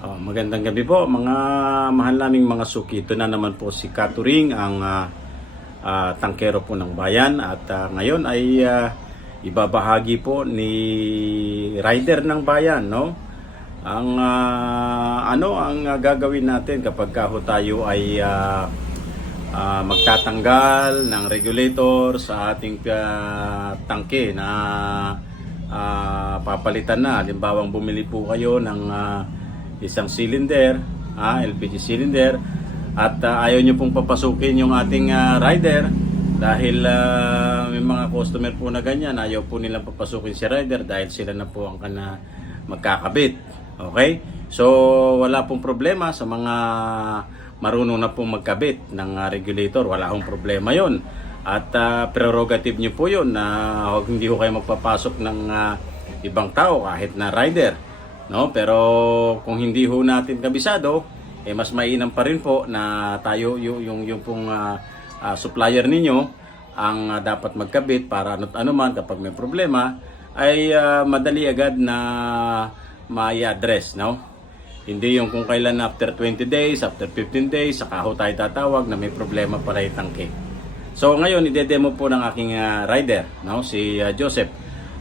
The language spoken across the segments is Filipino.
Oh, magandang gabi po mga mahal naming mga suki. Ito na naman po si Katuring ang ah, ah, tangkero po ng bayan at ah, ngayon ay ah, ibabahagi po ni rider ng bayan no ang ah, ano ang ah, gagawin natin kapag ka ho tayo ay ah, ah, magtatanggal ng regulator sa ating ah, tangke na ah, papalitan na. Halimbawa, bumili po kayo ng ah, isang cylinder, ah, LPG cylinder, at ah, ayaw nyo pong papasukin yung ating ah, rider dahil ah, may mga customer po na ganyan, ayaw po nilang papasukin si rider dahil sila na po ang kana magkakabit. Okay? So, wala pong problema sa mga marunong na pong magkabit ng ah, regulator. Wala akong problema yon At ah, prerogative nyo po yun na huwag hindi ho kayo magpapasok ng ah, ibang tao kahit na rider. No? Pero kung hindi ho natin kabisado, eh mas mainam pa rin po na tayo yung yung, yung pong ah, ah, supplier ninyo ang ah, dapat magkabit para ano't ano man kapag may problema ay ah, madali agad na mai-address, no? Hindi yung kung kailan after 20 days, after 15 days, saka ho tayo tatawag na may problema pala yung tangke. So ngayon, ide-demo po ng aking ah, rider, no? si ah, Joseph,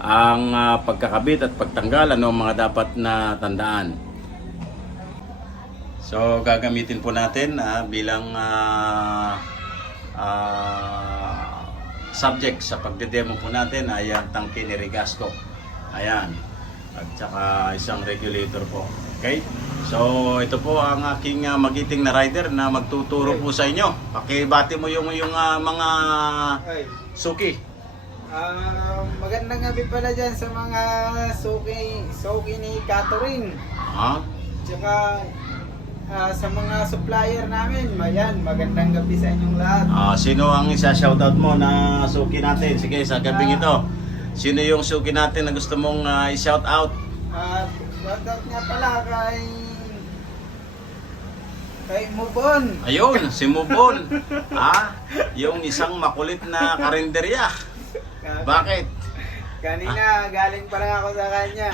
ang ah, pagkakabit at pagtanggal, ano ang mga dapat na tandaan. So gagamitin po natin ah, bilang ah, ah, subject sa pagde-demo po natin ay ang tangke ni Regasco. Ayan. At saka isang regulator po. Okay? So ito po ang aking ah, magiting na rider na magtuturo po sa inyo. Pakibati mo yung yung ah, mga suki. Ah, magandang gabi pala dyan sa mga suki, suki ni Catering. Ha? Tsaka ah, sa mga supplier namin, mayan, magandang gabi sa inyong lahat. Ah, sino ang isa shoutout mo na suki natin? Sige, sa gabing ito. Sino yung suki natin na gusto mong ah, i-shout out? At shoutout nga pala kay kay Mubon. Ayun, si Mubon. ha? Yung isang makulit na karinderya. Bakit? Kanina, galing pa lang ako sa kanya.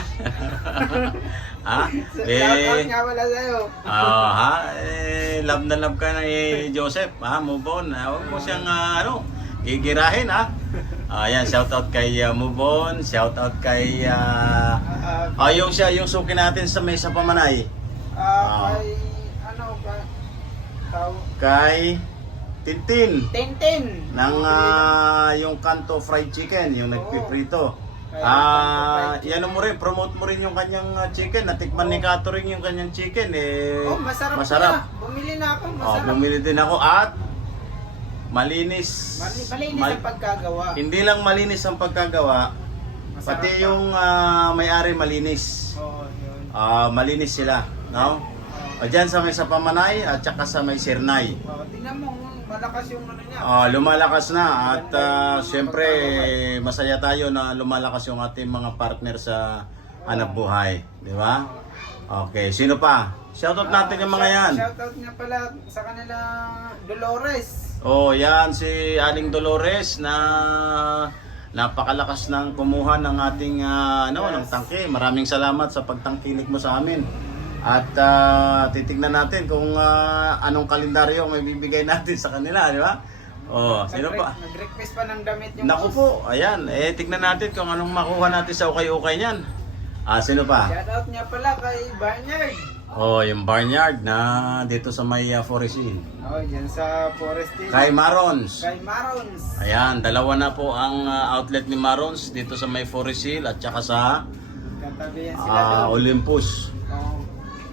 ha? Shoutout Eh, nga pala sa'yo. ah, ha? Eh, love na love ka na eh, Joseph. Ha? Mubon. Ah, Huwag mo siyang, ah, ano, gigirahin, ha? Ayan, shoutout kay uh, Mubon. Shoutout kay, ah, Ah, ah, yung siya, yung suki natin sa mesa pamanay. ah, kay, ano, kay, tawag, Kay Tintin. Tintin. ng ah, yung kanto fried chicken, yung nagpiprito. Kaya Ah, Kanto fried yan mo rin, promote mo rin yung kanyang ah, chicken. Natikman ni Kato rin yung kanyang chicken. Eh, Oh, masarap, masarap. na. Bumili na ako, Oh, masarap. bumili din ako at malinis. Mali- malinis Mal- ang pagkagawa. Hindi lang malinis ang pagkagawa, Masarap pati pa. yung ah, may-ari malinis. Oo, yun. Ah, malinis sila, no? O dyan sa may sa Pamanay at saka sa may Sirnay. Oh, tingnan mo, malakas yung ano niya. Ah, lumalakas na at ah, siyempre masaya tayo na lumalakas yung ating mga partner sa hanap buhay, di ba? Okay, sino pa? Shoutout natin yung mga yan. Shoutout nga pala sa kanila Dolores. Oh, yan si Aling Dolores na napakalakas ng kumuha ng ating ah, ano, ng tangke. Maraming salamat sa pagtangkilik mo sa amin. At ah, titignan natin kung ah, anong kalendaryo may bibigay natin sa kanila, di ba? Oh, sino pa? Nag-request pa ng damit yung Naku boss. po, ayan. Eh, tignan natin kung anong makuha natin sa ukay-ukay niyan. Ah, sino pa? Shoutout nga pala kay Barnard. Oh, yung barnyard na dito sa may uh, Forest Hill. Oh, dyan sa Forest Hill. Kay Marons. Kay Marons. Ayan, dalawa na po ang ah, outlet ni Marons dito sa may Forest Hill at saka sa Katabi yan sila ah, doon. Olympus.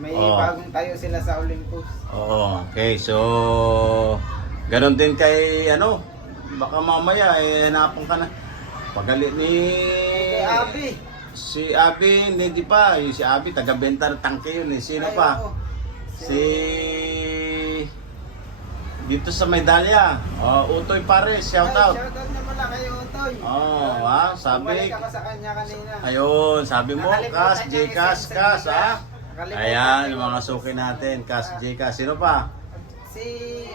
May Oh. bagong tayo sila sa Olympus. Oo, okay. So, ganon din kay ano, baka mamaya eh hanapan ka na. Pagalit ni Kay Abi. Si Abi, hindi pa. Yung si Abi, taga-benta ng tangke yun eh. Sino Ay, pa? oo. Si... Dito sa Medalya. Oh, Utoy Pares, shout out. Ay, shoutout na pala kay Otoy. Oh, ha? Sabi. Bumalik ako sa kanya kanina. Ayun, sabi mo, Kas, J. Kas, Kas, ha? Ayan, mga suki natin. Kas, J. Kas. Sino pa? Si,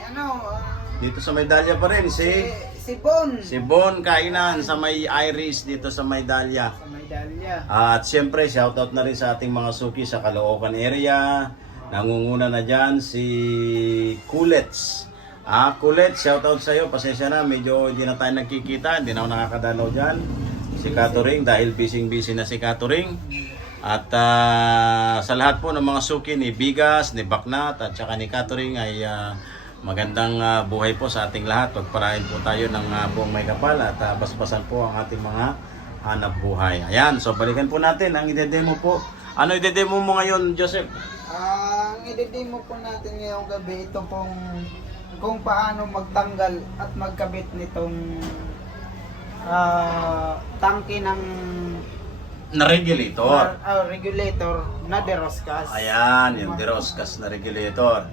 ano, um, Dito sa Medalya pa rin, si, si... si Sibon. Sibon Kainan sa may Iris dito sa may Dahlia. Sa may Dahlia. At siyempre, shoutout na rin sa ating mga suki sa Caloocan area. Nangunguna na dyan si Kulets. Ah, Kulets, shoutout sa iyo. Pasensya na, medyo hindi na tayo nagkikita. Hindi na ako nakakadalaw dyan. Si Katuring, dahil busy-busy na si Katuring. At ah, sa lahat po ng mga suki ni Bigas, ni Baknat, at saka ni Katuring ay ah, magandang ah, buhay po sa ating lahat. Pagparain po tayo ng uh, buong may kapal at ah, basbasan po ang ating mga hanap buhay. Ayan, so balikan po natin ang ide-demo po. Ano ide-demo mo ngayon, Joseph? Ang i-demo po natin ngayong gabi ito pong kung paano magtanggal at magkabit nitong ah, tangke ng Na regulator. ah, ah, regulator na deroscas. Ayan, yung Deroscas na regulator.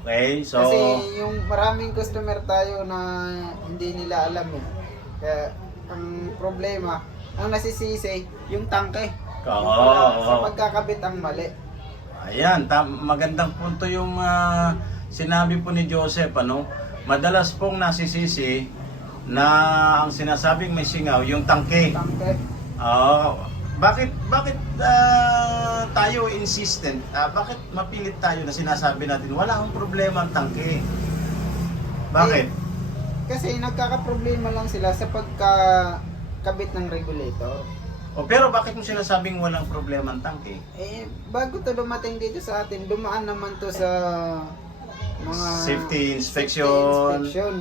Okay, so... Kasi yung maraming customer tayo na hindi nila alam eh. Kaya ang problema, ang nasisisi, yung tangke. Oo, Wala, Sa oo. pagkakabit ang mali. Ayan, magandang punto yung ah, sinabi po ni Joseph, ano? Madalas pong nasisisi na ang sinasabing may singaw, yung tangke. Tangke. Oo. bakit bakit ah, tayo insistent? Ah, bakit mapilit tayo na sinasabi natin wala akong problema ang tangke? Bakit? Kasi nagkakaproblema lang sila sa pagkakabit ng regulator. O pero bakit mo sinasabing walang problema ang tangke? Eh, bago to dumating dito sa atin, dumaan naman to sa mga Safety inspection. safety inspection.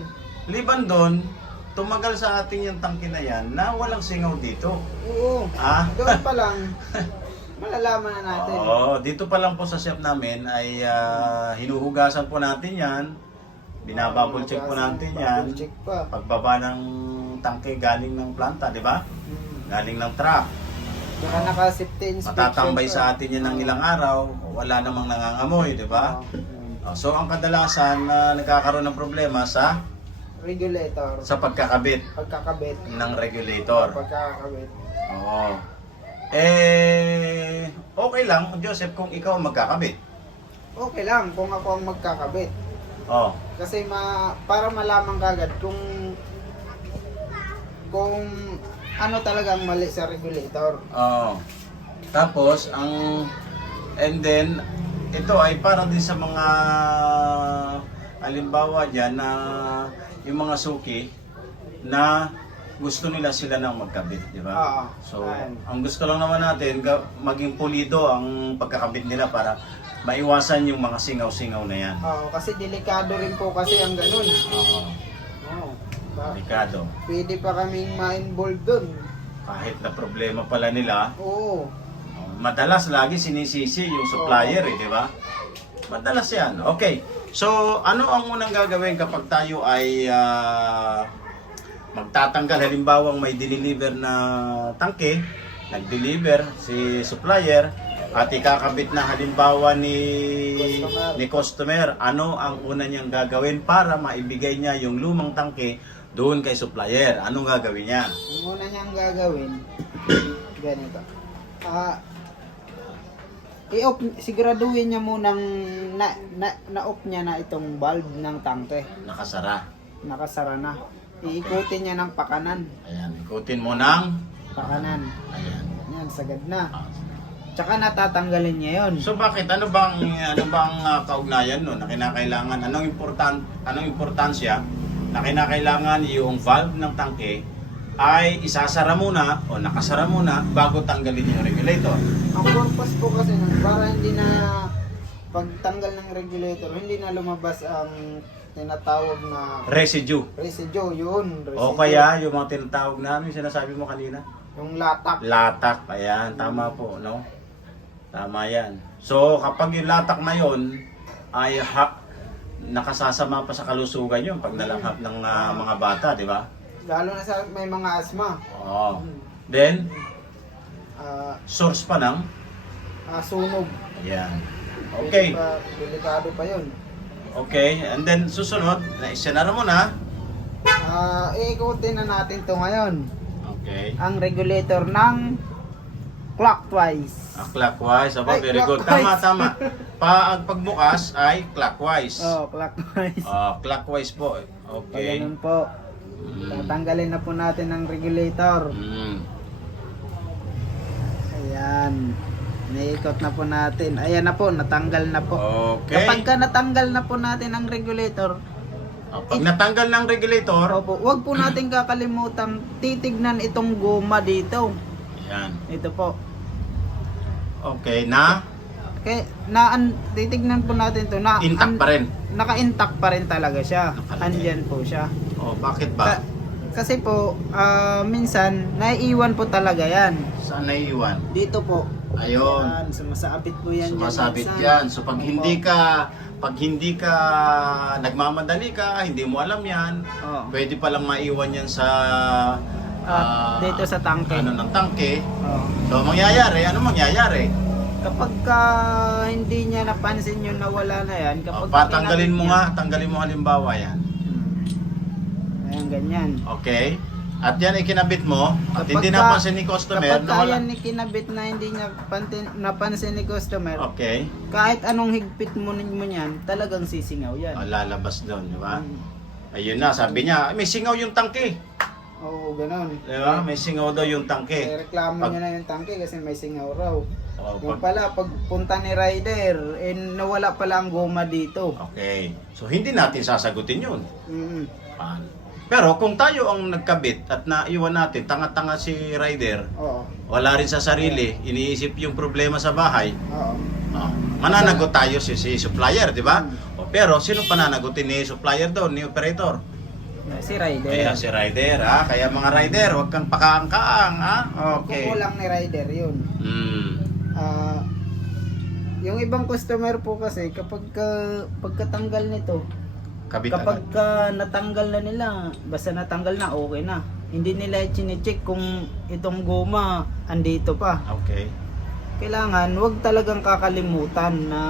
Liban doon, tumagal sa ating yung tangke na yan na walang singaw dito. Oo. Ah? Doon pa lang, malalaman na natin. Oo, dito pa lang po sa shop namin ay ah, hinuhugasan po natin yan. Binabubble check po natin yan. Bubble check pa. Pagbaba ng tangke galing ng planta, di ba? Hmm. Galing ng truck. Saka naka-safety inspection Matatambay pa. sa atin yan ng ilang araw. Wala namang nangangamoy, di ba? Oo. Ah, So ang kadalasan na nagkakaroon ng problema sa regulator. sa pagkakabit Pagkakabit. ng regulator. Pagkakabit. Oo. Eh, okay lang, Joseph, kung ikaw ang magkakabit. Okay lang kung ako ang magkakabit. Oh. Kasi ma para malaman kagad kung kung ano talaga ang mali sa regulator. Oo. Tapos, ang and then ito ay para din sa mga halimbawa diyan na yung mga suki na gusto nila sila nang magkabit, di ba? Oo. So, Ayan. ang gusto lang naman natin maging pulido ang pagkakabit nila para maiwasan yung mga singaw-singaw na yan. Oo, kasi delikado rin po kasi ang ganun. Oo. Oo. Ba- Delikado. Pwede pa kaming ma-involve dun. Kahit na problema pala nila, Oo. Madalas lagi sinisisi yung supplier eh, di ba? Madalas yan. Okay. So, ano ang unang gagawin kapag tayo ay ah, magtatanggal? Halimbawa, may diniliver na tangke, nag-deliver si supplier, at ikakabit na halimbawa ni Customer. ni customer, ano ang una niyang gagawin para maibigay niya yung lumang tangke doon kay supplier? Anong gagawin niya? Ang una niyang gagawin, ganito. Ah, i-off, siguraduhin niya munang na, na, na-off niya na itong valve ng tangke. Nakasara. Nakasara na. Iikutin niya ng pakanan. Ayan, ikutin mo ng Pakanan. Ayan. Yan, sagad na. Ah, Tsaka natatanggalin niya yon. So bakit ano bang ano bang ah, kaugnayan no na kinakailangan anong important anong importansya na kinakailangan yung valve ng tangke ay isasara muna o nakasara muna bago tanggalin yung regulator. Ang purpose po kasi nun, para hindi na pagtanggal ng regulator, hindi na lumabas ang tinatawag na Residue. residue, yun. Residue. O kaya yung mga tinatawag namin sinasabi mo kanina, Yung latak. latak. Ayan, tama po, no? Tama yan. So kapag yung latak na yon ay ha, nakasasama pa sa kalusugan yun pag nalanghap ng ah, mga bata, di ba? Lalo na sa may mga asma. Oo. Then, Ah, source pa ng ah, sunog. Ayan. Okay. Pwede Pa, delikado pa yun. Okay. And then, susunod, na isenara mo na. Ah, iikutin na natin to ngayon. Okay. Ang regulator ng clockwise. Ah, clockwise. Aba, Ay, very good. clockwise. Tama, tama. Pa, ang pagbukas ay clockwise. Oh, clockwise. Ah, clockwise po. Pag Okay. ganun po. Tatanggalin na po natin ang regulator. Mm. Ayan. Naikot na po natin. Ayan na po, natanggal na po. Okay. Kapag ka natanggal na po natin ang regulator, Oh, pag natanggal ng regulator, opo, wag po natin kakalimutan titignan itong goma dito. yan. Ito po. Okay, na Kaya na an, titignan po natin to na intact an- pa rin. Naka-intact pa rin talaga siya. Nakalagay. Andyan po siya. Oh, bakit ba? Ka- kasi po, ah, minsan, naiiwan po talaga yan. Saan naiiwan? Dito po. Ayun. Yan, sumasabit po yan. dyan Sumasabit minsan. yan. So pag Opo. hindi ka pag hindi ka nagmamadali ka, hindi mo alam yan, Oo. pwede palang maiwan yan sa Ah, dito sa tangke. Ano ng tangke. Oo. So mangyayari, ano mangyayari? Kapag ka hindi niya napansin yung nawala na yan, Oh, kapag patanggalin kinabit mo niya- nga, tanggalin mo halimbawa yan. Ganyan. Okay? At yan ikinabit mo, at hindi ka- napansin ni customer Kapag na wala. kinabit na hindi niya pantin, napansin ni customer, Okay. kahit anong higpit mo, mo niyan, talagang sisingaw yan. Oh, lalabas doon, di ba? Hmm. Ayun na, sabi niya, may singaw yung tangke. Oo, ganun. Di ba? May singaw daw yung tangke. Eh, reklamo Pag- niya na yung tangke kasi may singaw raw. Oh, Yung pag- pala, pagpunta ni rider, eh, nawala pala ang goma dito. Okay. So, hindi natin sasagutin yun. Mm Paano? Pero kung tayo ang nagkabit at naiwan natin, tanga-tanga si rider, Oo. wala rin sa sarili, iniisip yung problema sa bahay, Oo. oh, mananagot tayo si, si supplier, di ba? Hmm. O, pero sino pananagutin ni supplier doon, ni operator? Si rider. Kaya si rider, ha? Kaya mga rider, huwag kang pakaang-kaang, ha? Okay. Kung kulang ni rider yun. Hmm. Ah, yung ibang customer po kasi kapag ka, pagkatanggal nito, Kabit kapag agad. ka natanggal na nila, basta natanggal na, okay na. Hindi nila chine-check kung itong goma andito pa. Okay. Kailangan, wag talagang kakalimutan na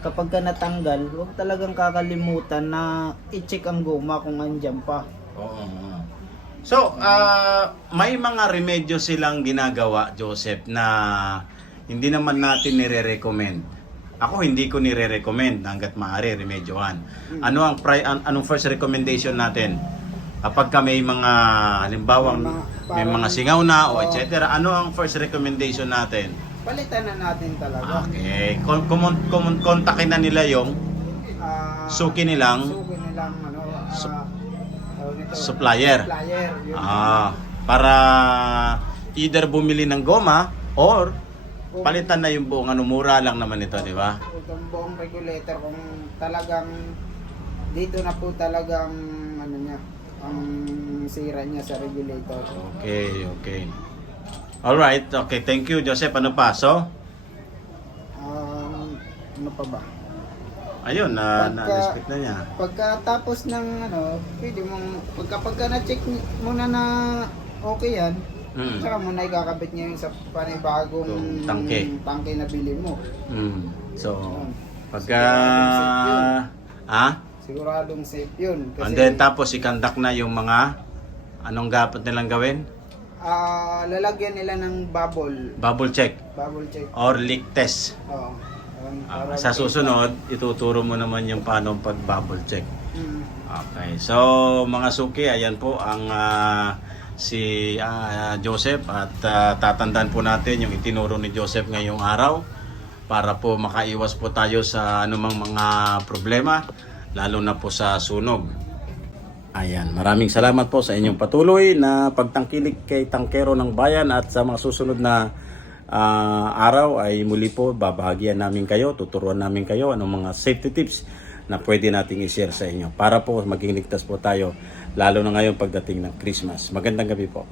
kapag ka natanggal, wag talagang kakalimutan na i-check ang goma kung andyan pa. Oo. So, ah, may mga remedyo silang ginagawa, Joseph, na hindi naman natin nire-recommend. Ako hindi ko nire-recommend hanggat maaari remedyohan. Ano ang pri- an- anong first recommendation natin? Kapag ka may mga halimbawa May mga- may mga parang- singaw na o Oo. etc. Ano ang first recommendation natin? Palitan na natin talaga. Okay, kon kon- kon- kontakin na nila yung Ah, suki nilang suki nilang ano, ah, Sup- tawag nito, supplier. supplier. Yun. Ah, para either bumili ng goma or palitan na yung buong ano, mura lang naman ito, di ba? Itong buong regulator kung talagang dito na po talagang ano niya ang sira niya sa regulator. Okay, okay. Alright, okay. Thank you, Joseph. Ano pa? So, Um, ano pa ba? ayun, na Pagka- na-respect na niya. Pagkatapos ng ano, pwede mong pagka pagka na-check mo na na okay yan, Mm. saka mo na ikakabit niya yung sa panibagong Yung tangke. tangke na bili mo. Mm. So, Yun. pagka... Yun. Ah? Siguradong safe yun. And then tapos ikandak na yung mga anong dapat nilang gawin? Ah, lalagyan nila ng bubble, Bubble check bubble check. or leak test. Oo. Parang- Ah, para- sa susunod, ituturo mo naman yung paano pag bubble check. Mm. Okay. So, mga suki, ayan po ang ah, si ah, Joseph at ah, tatandaan po natin yung itinuro ni Joseph ngayong araw para po makaiwas po tayo sa anumang mga problema lalo na po sa sunog. Ayan, maraming salamat po sa inyong patuloy na pagtangkilik kay Tangkero ng Bayan at sa mga susunod na ah, araw ay muli po babahagian namin kayo, tuturuan namin kayo anong mga safety tips na pwede nating i-share sa inyo para po maging ligtas po tayo lalo na ngayon pagdating ng Christmas. Magandang gabi po.